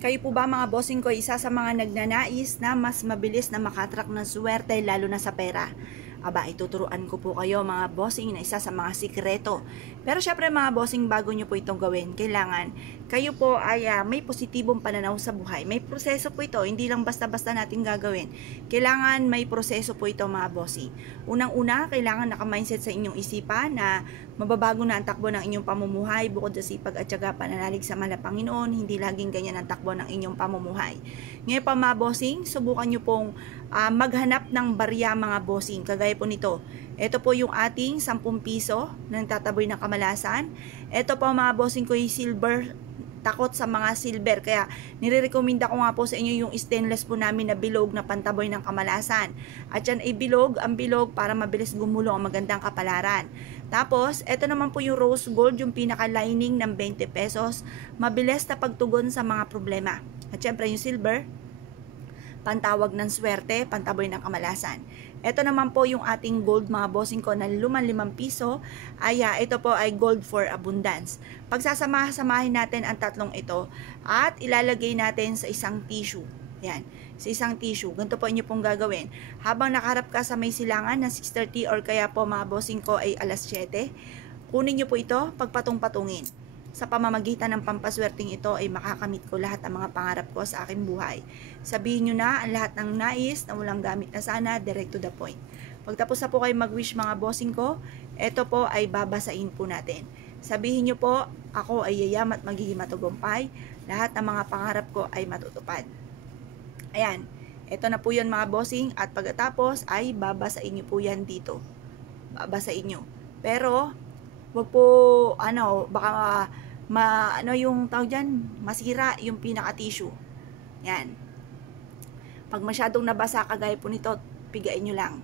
Kayo po ba mga bossing ko, isa sa mga nagnanais na mas mabilis na makatrack ng swerte lalo na sa pera? Aba, ituturuan ko po kayo mga bossing na isa sa mga sikreto. Pero syempre mga bossing, bago nyo po itong gawin, kailangan kayo po ay may positibong pananaw sa buhay. May proseso po ito, hindi lang basta-basta natin gagawin. Kailangan may proseso po ito mga bossing. Unang-una, kailangan naka-mindset sa inyong isipan na mababago na ang takbo ng inyong pamumuhay bukod sa sipag at syaga pananalig sa mahal na Panginoon, hindi laging ganyan ang takbo ng inyong pamumuhay. Ngayon pa mga bossing, subukan nyo pong maghanap ng barya mga bossing, kagaya po nito. Ito po yung ating 10 piso na nagtataboy ng kamalasan. Ito po mga bossing ko yung silver, takot sa mga silver, kaya nire-recommenda ko nga po sa inyo yung stainless po namin na bilog na pantaboy ng kamalasan. At yan ay bilog, ang bilog para mabilis gumulong ang magandang kapalaran. Tapos, ito naman po yung rose gold, yung pinaka-lining ng 20 pesos, mabilis na pagtugon sa mga problema. At syempre yung silver, pantawag ng swerte, pantaboy ng kamalasan. Ito naman po yung ating gold mga bossing ko na 5 piso, ay ito po ay gold for abundance. Pagsasama-samahin natin ang tatlong ito at ilalagay natin sa isang tissue. Yan, sa isang tissue. Ganito po inyo pong gagawin. Habang nakaharap ka sa may silangan na 6:30 or kaya po mga bossing ko ay alas 7, kunin nyo po ito, pagpatong-patungin. Sa pamamagitan ng pampaswerteng ito ay makakamit ko lahat ng mga pangarap ko sa aking buhay. Sabihin nyo na ang lahat ng nais na walang gamit na sana, direct to the point. Pagtapos na po kayo mag-wish mga bossing ko, ito po ay babasain po natin. Sabihin nyo po, ako ay yayam at magiging matagumpay. Lahat ng mga pangarap ko ay matutupad. Ayan, ito na po yun mga bossing, at pagkatapos ay babasain nyo po yan dito. Babasain nyo. Pero, wag po, baka yung tawag dyan, masira yung pinaka-tissue. Yan. Pag masyadong nabasa, kagaya po nito, pigain nyo lang.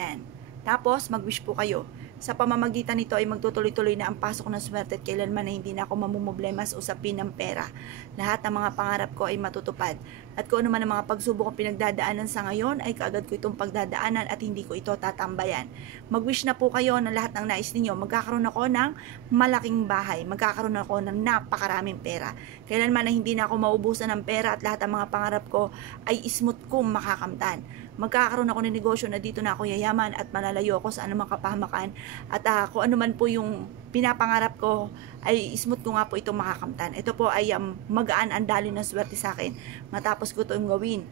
Yan. Tapos, mag-wish po kayo. Sa pamamagitan nito ay magtutuloy-tuloy na ang pasok ng swerte at kailanman na hindi na ako mamumblema sa usapin ng pera. Lahat ng mga pangarap ko ay matutupad. At kung ano man ang mga pagsubok ang pinagdadaanan sa ngayon, ay kaagad ko itong pagdadaanan at hindi ko ito tatambayan. Mag-wish na po kayo na lahat ng nais ninyo. Magkakaroon ako ng malaking bahay. Magkakaroon ako ng napakaraming pera. Kailanman na hindi na ako maubusan ng pera at lahat ng mga pangarap ko ay smooth kong makakamtan. Magkakaroon ako ng negosyo na dito na ako yayaman at malalayo ako sa anumang kapahamakan. At kung ano man po yung pinapangarap ko, ay smooth ko nga po itong makakamtan. Ito po ay magaan ang daloy ng swerte sa akin matapos ko itong gawin.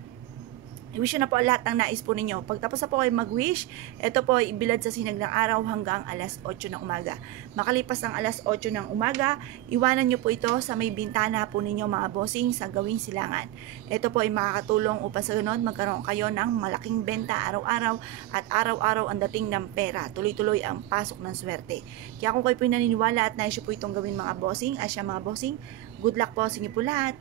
I-wish na po lahat ng nais po ninyo. Pagtapos na po kayo mag-wish, ito po ay ibilad sa sinag ng araw hanggang alas 8 ng umaga. Makalipas ng alas 8 ng umaga, iwanan nyo po ito sa may bintana po ninyo mga bossing sa gawing silangan. Ito po ay makakatulong upang sa ganun magkaroon kayo ng malaking benta araw-araw at araw-araw ang dating ng pera. Tuloy-tuloy ang pasok ng swerte. Kaya kung kayo po naniniwala at nais po itong gawin mga bossing, asya mga bossing, good luck po sa inyo po lahat.